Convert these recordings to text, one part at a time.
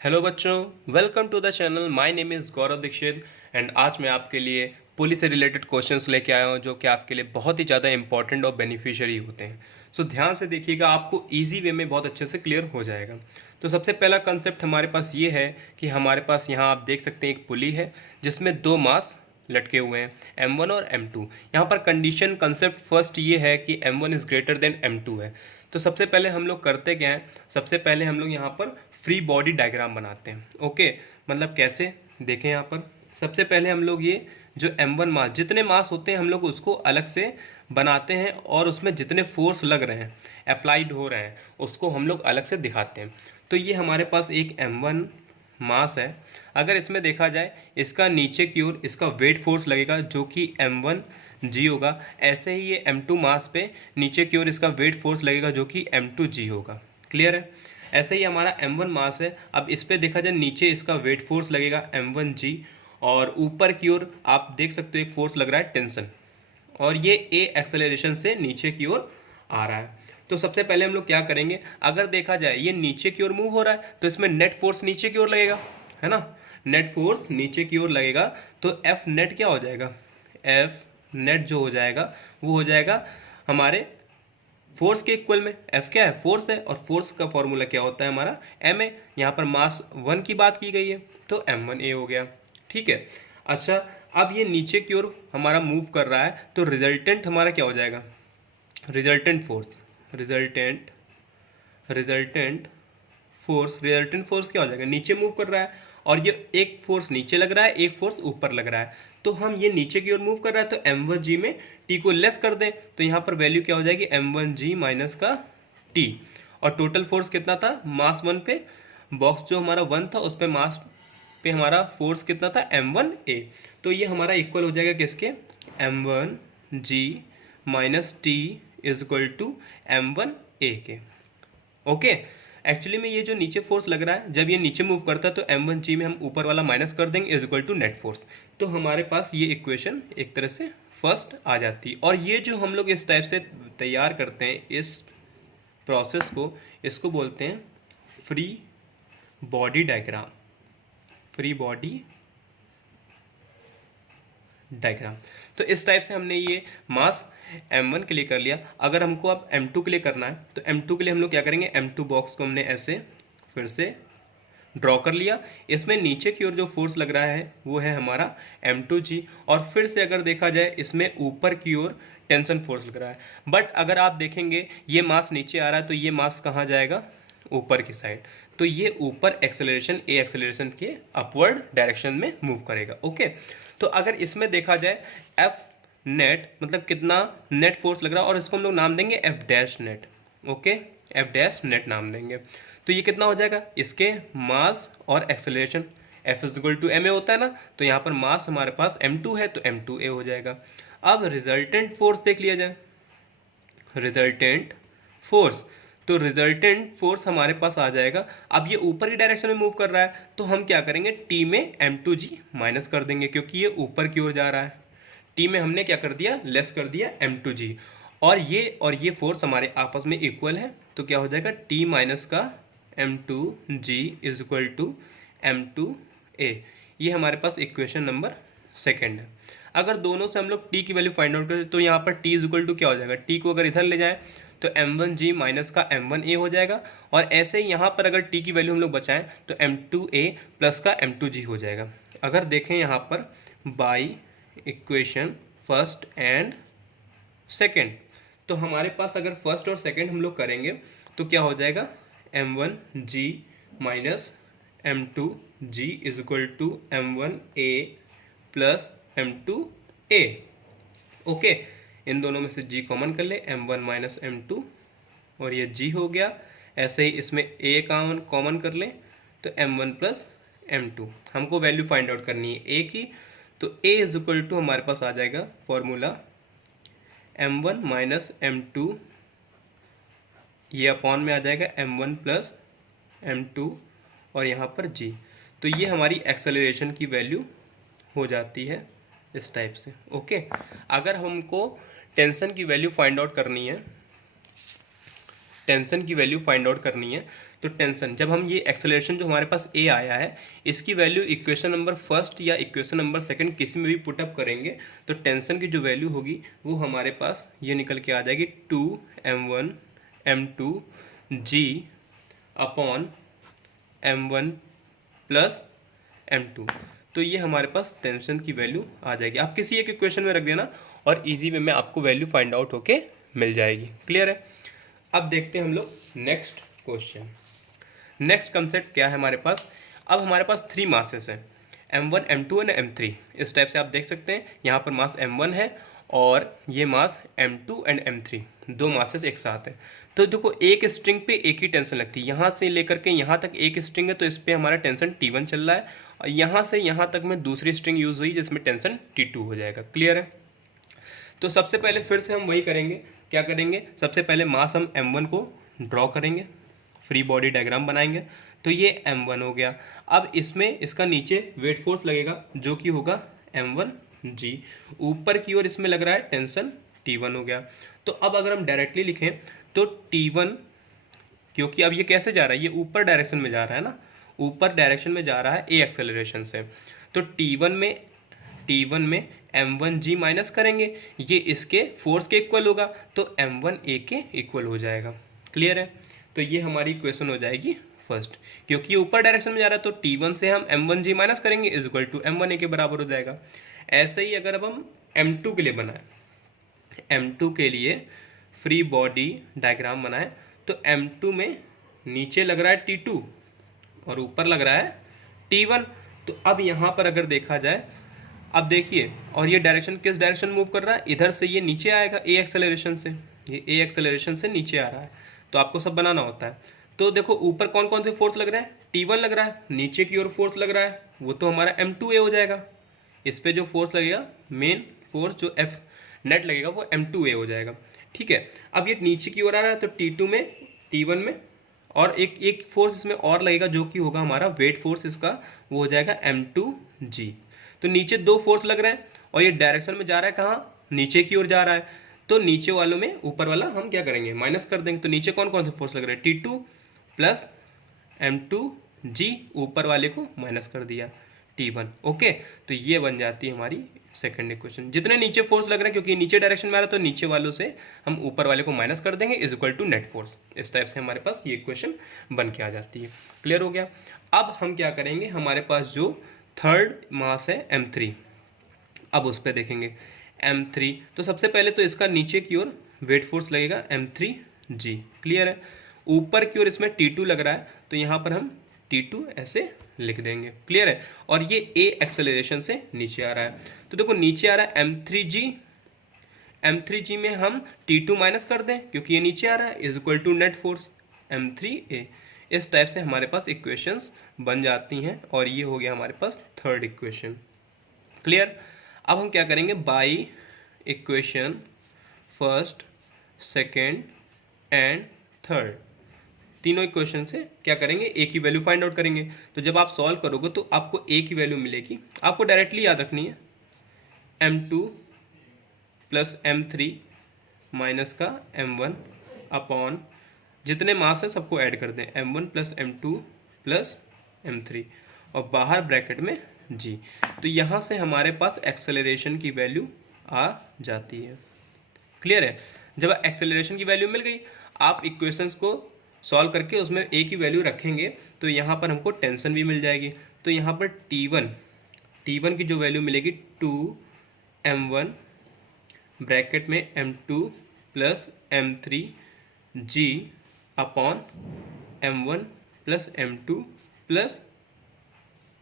Hello बच्चों, welcome to the channel. My name is Gaurav Dixit and आज मैं आपके लिए पुलिस से रिलेटेड क्वेश्चंस लेके आया हूँ जो कि आपके लिए बहुत ही ज़्यादा इंपॉर्टेंट और बेनिफिशियरी होते हैं। सो ध्यान से देखिएगा, आपको इजी वे में बहुत अच्छे से क्लियर हो जाएगा। तो सबसे पहला कंसेप्ट हमारे पास ये है कि हमारे पास यहाँ आप देख सकते हैं एक पुली है जिसमें दो मास लटके हुए हैं, M1 और M2। यहाँ पर कंडीशन कंसेप्ट फर्स्ट ये है कि M1 is greater than M2 है। तो सबसे पहले हम लोग करते क्या हैं, सबसे पहले हम लोग यहाँ पर फ्री बॉडी डायग्राम बनाते हैं। ओके, मतलब कैसे, देखें यहाँ पर सबसे पहले हम लोग ये जो M1 मास, जितने मास होते हैं हम लोग उसको अलग से बनाते हैं और उसमें जितने फोर्स लग रहे हैं, अप्लाइड हो रहे हैं, उसको हम लोग अलग से दिखाते हैं। तो ये हमारे पास एक M1 मास है। अगर इसमें देखा जाए, इसका नीचे की ओर इसका वेट फोर्स लगेगा जो कि M1G होगा। ऐसे ही ये M2 मास पे नीचे की ओर इसका वेट फोर्स लगेगा जो कि M2G होगा। क्लियर है? ऐसे ही हमारा M1 मास है। अब इस पे देखा जाए, नीचे इसका वेट फोर्स लगेगा M1G और ऊपर की ओर आप देख सकते हो एक फोर्स लग रहा है टेंशन, और ये ए एक्सेलरेशन से नीचे की ओर आ रहा है। तो सबसे पहले हम लोग क्या करेंगे, अगर देखा जाए ये नीचे की ओर मूव हो रहा है तो इसमें नेट फोर्स नीचे की ओर लगेगा, है ना। नेट फोर्स नीचे की ओर लगेगा तो एफ नेट क्या हो जाएगा, एफ नेट जो हो जाएगा वो हो जाएगा हमारे फोर्स के इक्वल में। एफ क्या है, फोर्स है, और फोर्स का फॉर्मूला क्या होता है हमारा, एम ए। यहाँ पर मास 1 की बात की गई है तो M1A हो गया। ठीक है। अच्छा, अब ये नीचे की ओर हमारा मूव कर रहा है तो रिजल्टेंट हमारा क्या हो जाएगा, resultant force, resultant resultant resultant force क्या हो जाएगा, नीचे मूव कर रहा है और ये एक फोर्स नीचे लग रहा है, एक फोर्स ऊपर लग रहा है। तो हम ये नीचे की ओर मूव कर रहा है तो M1G में T को लेस कर दें तो यहाँ पर वैल्यू क्या हो जाएगी, M1G माइनस का T। और टोटल फोर्स कितना था, मास 1 पे बॉक्स जो हमारा 1 था उस पे मास पे हमारा फोर्स कितना था, M1A। तो ये हमारा इक्वल हो जाएगा किसके, M1G minus T is equal to M1A के। ओके। एक्चुअली में ये जो नीचे फोर्स लग रहा है, जब ये नीचे मूव करता है तो M1G में हम ऊपर वाला माइनस कर देंगे is equal to net force. तो हमारे पास ये इक्वेशन एक तरह से फर्स्ट आ जाती है। और ये जो हम लोग इस टाइप से तैयार करते हैं इस प्रोसेस को, इसको बोलते हैं free body diagram, free body diagram. तो इस टाइप से हमने ये मास M1 के लिए कर लिया। अगर हमको अब M2 के लिए करना है तो M2 के लिए हम लोग क्या करेंगे, M2 बॉक्स को हमने ऐसे फिर से ड्रॉ कर लिया। इसमें नीचे की ओर जो फोर्स लग रहा है वो है हमारा M2G, और फिर से अगर देखा जाए इसमें ऊपर की ओर टेंशन फोर्स लग रहा है। बट अगर आप देखेंगे ये मास नीचे आ रहा है तो ये मास कहाँ जाएगा, ऊपर की साइड। तो ये ऊपर एक्सेलरेशन, ए एक्सेलरेशन के अपवर्ड डायरेक्शन में मूव करेगा। ओके। तो अगर इसमें देखा जाए एफ नेट मतलब कितना नेट फोर्स लग रहा है, और इसको हम लोग नाम देंगे F dash net. Okay, F dash net नाम देंगे। तो ये कितना हो जाएगा, इसके मास और acceleration, F is equal to M A होता है ना, तो यहाँ पर मास हमारे पास M2 है तो M2A हो जाएगा। अब रिजल्टेंट फोर्स देख लिया जाए, रिजल्टेंट फोर्स, तो रिजल्टेंट फोर्स हमारे पास आ जाएगा। अब ये ऊपर की डायरेक्शन में मूव कर रहा है तो हम क्या करेंगे, T में M2G माइनस कर देंगे क्योंकि ये ऊपर की ओर जा रहा है। T में हमने क्या कर दिया, लेस कर दिया M2G, और ये फोर्स हमारे आपस में इक्वल है तो क्या हो जाएगा, T माइनस का M2G is equal to M2A। ये हमारे पास इक्वेशन नंबर सेकेंड है। अगर दोनों से हम लोग T की वैल्यू फाइंड आउट करें तो यहाँ पर T इज इक्वल टू क्या हो जाएगा, T को अगर इधर ले जाएं तो M1G माइनस का M1A हो जाएगा, और ऐसे ही यहाँ पर अगर T की वैल्यू हम लोग बचाएं तो M2A प्लस का M2G हो जाएगा। अगर देखें यहाँ पर by equation first and second, तो हमारे पास अगर फर्स्ट और सेकेंड हम लोग करेंगे तो क्या हो जाएगा, M1G minus M2G is equal to M1A plus M2A। Okay, इन दोनों में से G कॉमन कर ले, M1 माइनस M2 और ये G हो गया। ऐसे ही इसमें A कॉमन कर ले तो M1 प्लस M2। हमको वैल्यू फाइंड आउट करनी है A की, तो A इज इक्वल टू हमारे पास आ जाएगा फॉर्मूला M1 माइनस M2, ये अपॉन में आ जाएगा M1 प्लस M2 और यहाँ पर G। तो ये हमारी एक्सेलरेशन की वैल्यू हो जाती है इस टाइप से। ओके। अगर हमको टेंशन की वैल्यू फाइंड आउट करनी है, टेंशन की वैल्यू फाइंड आउट करनी है तो टेंशन, जब हम ये एक्सेलरेशन जो हमारे पास ए आया है इसकी वैल्यू इक्वेशन नंबर फर्स्ट या इक्वेशन नंबर सेकंड किसी में भी पुटअप करेंगे तो टेंशन की जो वैल्यू होगी वो हमारे पास ये निकल के आ जाएगी 2m1m2g upon m1 plus m2। तो ये हमारे पास टेंशन की वैल्यू आ जाएगी। आप किसी एक इक्वेशन में रख देना और इजी वे में आपको वैल्यू फाइंड आउट होके मिल जाएगी। क्लियर है। अब देखते हैं हम लोग नेक्स्ट क्वेश्चन। नेक्स्ट कंसेप्ट क्या है हमारे पास। अब हमारे पास 3 मासेस हैं, m1 m2 एंड m3। इस टाइप से आप देख सकते हैं यहाँ पर मास m1 है और ये मास m2 एंड m3, 2 मासेस एक साथ हैं। तो देखो एक स्ट्रिंग पे एक ही टेंशन लगती है, यहाँ से लेकर के यहाँ तक एक स्ट्रिंग है तो इस पर हमारा टेंशन T1 चल रहा है और यहाँ से यहाँ तक में दूसरी स्ट्रिंग यूज़ हुई जिसमें टेंशन T2 हो जाएगा। क्लियर है। तो सबसे पहले फिर से हम वही करेंगे, क्या करेंगे, सबसे पहले मास हम m1 को ड्रॉ करेंगे, फ्री बॉडी डायग्राम बनाएंगे। तो ये m1 हो गया। अब इसमें इसका नीचे वेट फोर्स लगेगा जो कि होगा m1g, ऊपर की ओर इसमें लग रहा है टेंशन T1 हो गया। तो अब अगर हम डायरेक्टली लिखें तो T1, क्योंकि अब ये कैसे जा रहा है, ये ऊपर डायरेक्शन में जा रहा है ना, ऊपर डायरेक्शन में जा रहा है ए एक्सेलरेशन से, तो T1 में m1g माइनस करेंगे, ये इसके फोर्स के इक्वल होगा तो m1a के इक्वल हो जाएगा। क्लियर है। तो ये हमारी इक्वेशन हो जाएगी फर्स्ट, क्योंकि ये ऊपर डायरेक्शन में जा रहा है तो T1 से हम m1g माइनस करेंगे इज इक्वल टू m1a के बराबर हो जाएगा। ऐसे ही अगर अब हम m2 के लिए बनाए, m2 के लिए फ्री बॉडी डायग्राम बनाए तो m2 में नीचे लग रहा है T2 और ऊपर लग रहा है T1। तो अब यहाँ पर अगर देखा जाए, अब देखिए, और ये डायरेक्शन किस डायरेक्शन मूव कर रहा है, इधर से ये नीचे आएगा ए एक्सेलरेशन से, ये ए एक्सेलरेशन से नीचे आ रहा है। तो आपको सब बनाना होता है। तो देखो ऊपर कौन कौन से फोर्स लग रहा है, T1 लग रहा है, नीचे की ओर फोर्स लग रहा है वो तो हमारा m2a हो जाएगा। इस पे जो फोर्स लगेगा, मेन फोर्स जो F नेट लगेगा वो m2a हो जाएगा। ठीक है। अब ये नीचे की ओर आ रहा है तो T2 में, T1 में, और एक फोर्स इसमें और लगेगा जो कि होगा हमारा वेट फोर्स, इसका वो हो जाएगा m2g। तो नीचे 2 फोर्स लग रहे हैं और ये डायरेक्शन में जा रहा है कहाँ, नीचे की ओर जा रहा है। तो नीचे वालों में ऊपर वाला हम क्या करेंगे, माइनस कर देंगे। तो नीचे कौन कौन से फोर्स लग रहे हैं, T2 प्लस m2g, ऊपर वाले को माइनस कर दिया T1। ओके। तो ये बन जाती है हमारी सेकंड इक्वेशन। जितने नीचे फोर्स लग रहे हैं, क्योंकि नीचे डायरेक्शन में आ रहा है तो नीचे वालों से हम ऊपर वाले को माइनस कर देंगे is equal to net force. इस टाइप से हमारे पास ये इक्वेशन बन के आ जाती है। क्लियर हो गया। अब हम क्या करेंगे, हमारे पास जो थर्ड मास है m3, अब उस पर देखेंगे m3। तो सबसे पहले तो इसका नीचे की ओर वेट फोर्स लगेगा m3g। क्लियर है। ऊपर की ओर इसमें T2 लग रहा है तो यहाँ पर हम T2 ऐसे लिख देंगे। क्लियर है। और ये ए एक्सेलरेशन से नीचे आ रहा है तो देखो नीचे आ रहा है m3g में हम T2 माइनस कर दें क्योंकि ये नीचे आ रहा है is equal to net force m3a। इस टाइप से हमारे पास इक्वेशंस बन जाती हैं और ये हो गया हमारे पास थर्ड इक्वेशन। क्लियर। अब हम क्या करेंगे, by equation first, second and third, तीनों इक्वेशन से क्या करेंगे, एक ही वैल्यू फाइंड आउट करेंगे। तो जब आप सॉल्व करोगे तो आपको एक ही वैल्यू मिलेगी। आपको डायरेक्टली याद रखनी है m2 प्लस m3 माइनस का m1 अपॉन जितने मास है सबको ऐड कर दें, m1 plus m2 plus m3 और बाहर ब्रैकेट में g। तो यहाँ से हमारे पास एक्सेलरेशन की वैल्यू आ जाती है। क्लियर है। जब एक्सेलरेशन की वैल्यू मिल गई, आप इक्वेशंस को सॉल्व करके उसमें एक ही वैल्यू रखेंगे तो यहाँ पर हमको टेंशन भी मिल जाएगी। तो यहाँ पर T1 की जो वैल्यू मिलेगी 2m1 ब्रैकेट में m2 plus m3g upon m1 plus m2 plus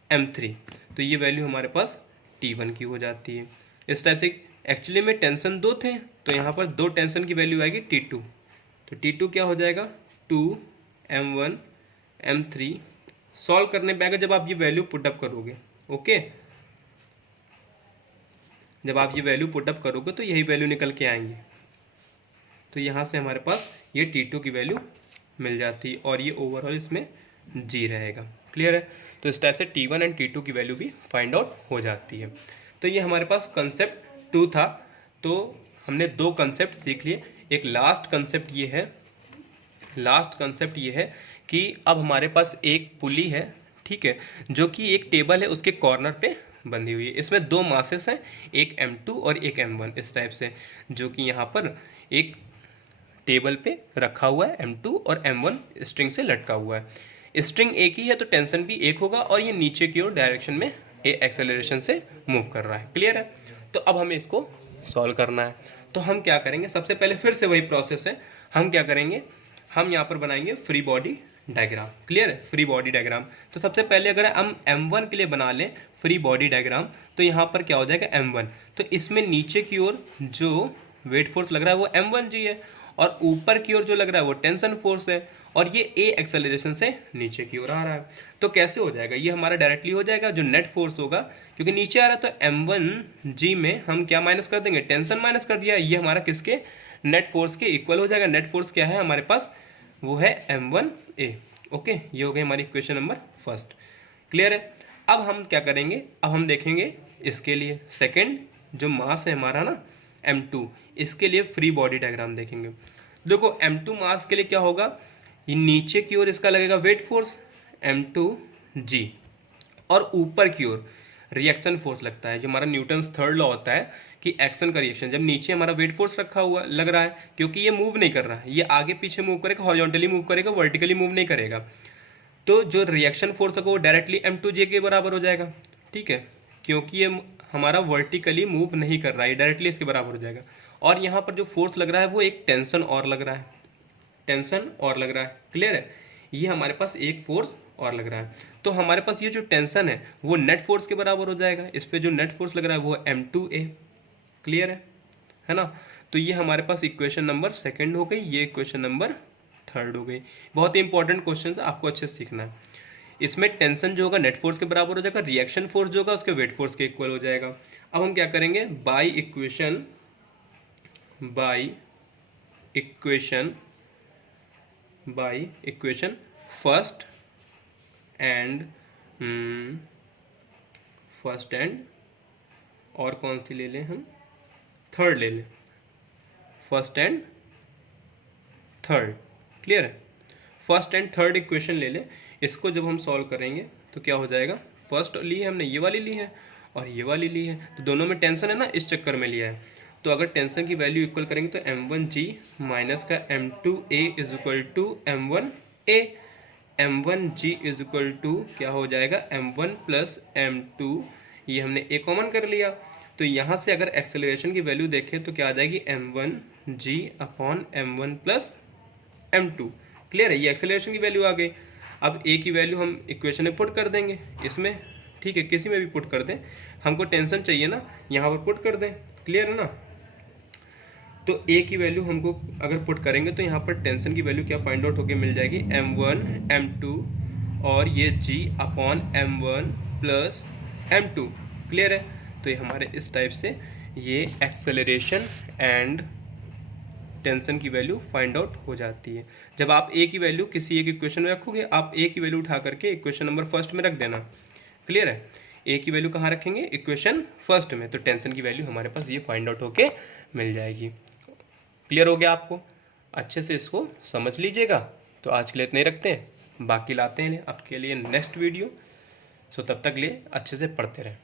m3। तो ये वैल्यू हमारे पास T1 की हो जाती है। इस टाइप से एक्चुअली में टेंशन 2 थे तो यहाँ पर 2 टेंशन की वैल्यू आएगी T2। तो T2 क्या हो जाएगा, 2m1 m3। सॉल्व करने पे आएगा जब आप ये वैल्यू पुटअप करोगे। ओके। जब आप ये वैल्यू पुटअप करोगे तो यही वैल्यू निकल के आएंगे। तो यहाँ से हमारे पास ये T2 की वैल्यू मिल जाती है और ये ओवरऑल इसमें g रहेगा। क्लियर है। तो इस टाइप से T1 एंड T2 की वैल्यू भी फाइंड आउट हो जाती है। तो ये हमारे पास कंसेप्ट 2 था। तो हमने 2 कंसेप्ट सीख लिए। एक लास्ट कंसेप्ट ये है कि अब हमारे पास एक पुली है, ठीक है, जो कि एक टेबल है उसके कॉर्नर पे बंधी हुई है। इसमें दो मासेस हैं, एक M2 और एक M1 इस टाइप से, जो कि यहाँ पर एक टेबल पे रखा हुआ है। M2 और M1 स्ट्रिंग से लटका हुआ है। स्ट्रिंग एक ही है तो टेंशन भी एक होगा, और ये नीचे की ओर डायरेक्शन में एक्सेलरेशन से मूव कर रहा है। क्लियर है? तो अब हमें इसको सॉल्व करना है। तो हम क्या करेंगे, सबसे पहले फिर से वही प्रोसेस है। हम क्या करेंगे, हम यहाँ पर बनाएंगे फ्री बॉडी डायग्राम। क्लियर है? Free body diagram. तो सबसे पहले अगर हम M1 के लिए बना लें फ्री बॉडी डायग्राम, तो यहाँ पर क्या हो जाएगा M1। तो इसमें नीचे की ओर जो वेट फोर्स लग रहा है वो M1G है, और ऊपर की ओर जो लग रहा है वो टेंशन फोर्स है, और ये A एक्सेलरेशन से नीचे की ओर आ रहा है। तो कैसे हो जाएगा, ये हमारा डायरेक्टली हो जाएगा, जो नेट फोर्स होगा क्योंकि नीचे आ रहा है तो M1G में हम क्या माइनस कर देंगे, टेंशन माइनस कर दिया, ये हमारा किसके, नेट फोर्स के इक्वल हो जाएगा। नेट फोर्स क्या है हमारे पास, वो है M1A। ओके, ये हो गई हमारी इक्वेशन नंबर फर्स्ट। क्लियर है? अब हम क्या करेंगे, अब हम देखेंगे इसके लिए सेकेंड जो मास है हमारा ना M2, इसके लिए फ्री बॉडी डायग्राम देखेंगे। देखो M2 मास के लिए क्या होगा, ये नीचे की ओर इसका लगेगा वेट फोर्स M2G, और ऊपर की ओर रिएक्शन फोर्स लगता है, जो हमारा न्यूटन्स थर्ड लॉ होता है कि एक्शन का रिएक्शन। जब नीचे हमारा वेट फोर्स रखा हुआ लग रहा है, क्योंकि ये मूव नहीं कर रहा है, ये आगे पीछे मूव करेगा, हॉरिजॉन्टली मूव करेगा, वर्टिकली मूव नहीं करेगा, तो जो रिएक्शन फोर्स होगा वो डायरेक्टली M2J के बराबर हो जाएगा। ठीक है, क्योंकि ये हमारा वर्टिकली मूव नहीं कर रहा है, डायरेक्टली इसके बराबर हो जाएगा। और यहाँ पर जो फोर्स लग रहा है वो एक टेंशन और लग रहा है, टेंशन और लग रहा है। क्लियर है? ये हमारे पास एक फोर्स और लग रहा है, तो हमारे पास ये जो टेंशन है वो नेट फोर्स के बराबर हो जाएगा। इस पे जो नेट फोर्स लग रहा है वो M2A। क्लियर है ना? तो ये हमारे पास इक्वेशन नंबर सेकंड हो गई, ये इक्वेशन नंबर थर्ड हो गई। बहुत ही इंपॉर्टेंट क्वेश्चन है, आपको अच्छे से सीखना है। इसमें टेंशन जो होगा नेट फोर्स के बराबर हो जाएगा, रिएक्शन फोर्स जो होगा उसके वेट फोर्स के इक्वल हो जाएगा। अब हम क्या करेंगे, बाय इक्वेशन फर्स्ट एंड और कौन सी ले लें हम, थर्ड ले लें, फर्स्ट एंड थर्ड। क्लियर है? फर्स्ट एंड थर्ड इक्वेशन ले लें। इसको जब हम सॉल्व करेंगे तो क्या हो जाएगा, फर्स्ट ली है हमने, ये वाली ली है और ये वाली ली है, तो दोनों में टेंशन है ना, इस चक्कर में लिया है। तो अगर टेंशन की वैल्यू इक्वल करेंगे तो M1G माइनस का M2A is equal to M1A। M1G is equal to क्या हो जाएगा, M1 प्लस M2, ये हमने A कॉमन कर लिया। तो यहाँ से अगर एक्सेलरेशन की वैल्यू देखें तो क्या आ जाएगी, M1G upon M1 plus M2। Clear है? ये एक्सेलरेशन की वैल्यू आ गई। अब A की वैल्यू हम इक्वेशन में पुट कर देंगे इसमें, ठीक है, किसी में भी पुट कर दें, हमको टेंशन चाहिए ना, यहाँ पर पुट कर दें। क्लियर है ना? तो A की वैल्यू हमको अगर पुट करेंगे तो यहाँ पर टेंशन की वैल्यू क्या फाइंड आउट होकर मिल जाएगी, M1 M2 और ये G upon M1 plus M2। Clear है? तो ये हमारे इस टाइप से ये एक्सेलरेशन एंड टेंशन की वैल्यू फाइंड आउट हो जाती है। जब आप A की वैल्यू किसी एक इक्वेशन में रखोगे, आप A की वैल्यू उठा करके इक्वेशन नंबर फर्स्ट में रख देना। क्लियर है? A की वैल्यू कहाँ रखेंगे, इक्वेशन फर्स्ट में, तो टेंशन की वैल्यू हमारे पास ये फाइंड आउट होके मिल जाएगी। क्लियर हो गया आपको? अच्छे से इसको समझ लीजिएगा। तो आज के लिए इतने ही रखते हैं, बाकी लाते हैं आपके लिए नेक्स्ट वीडियो। सो तब तक लिए अच्छे से पढ़ते रहें।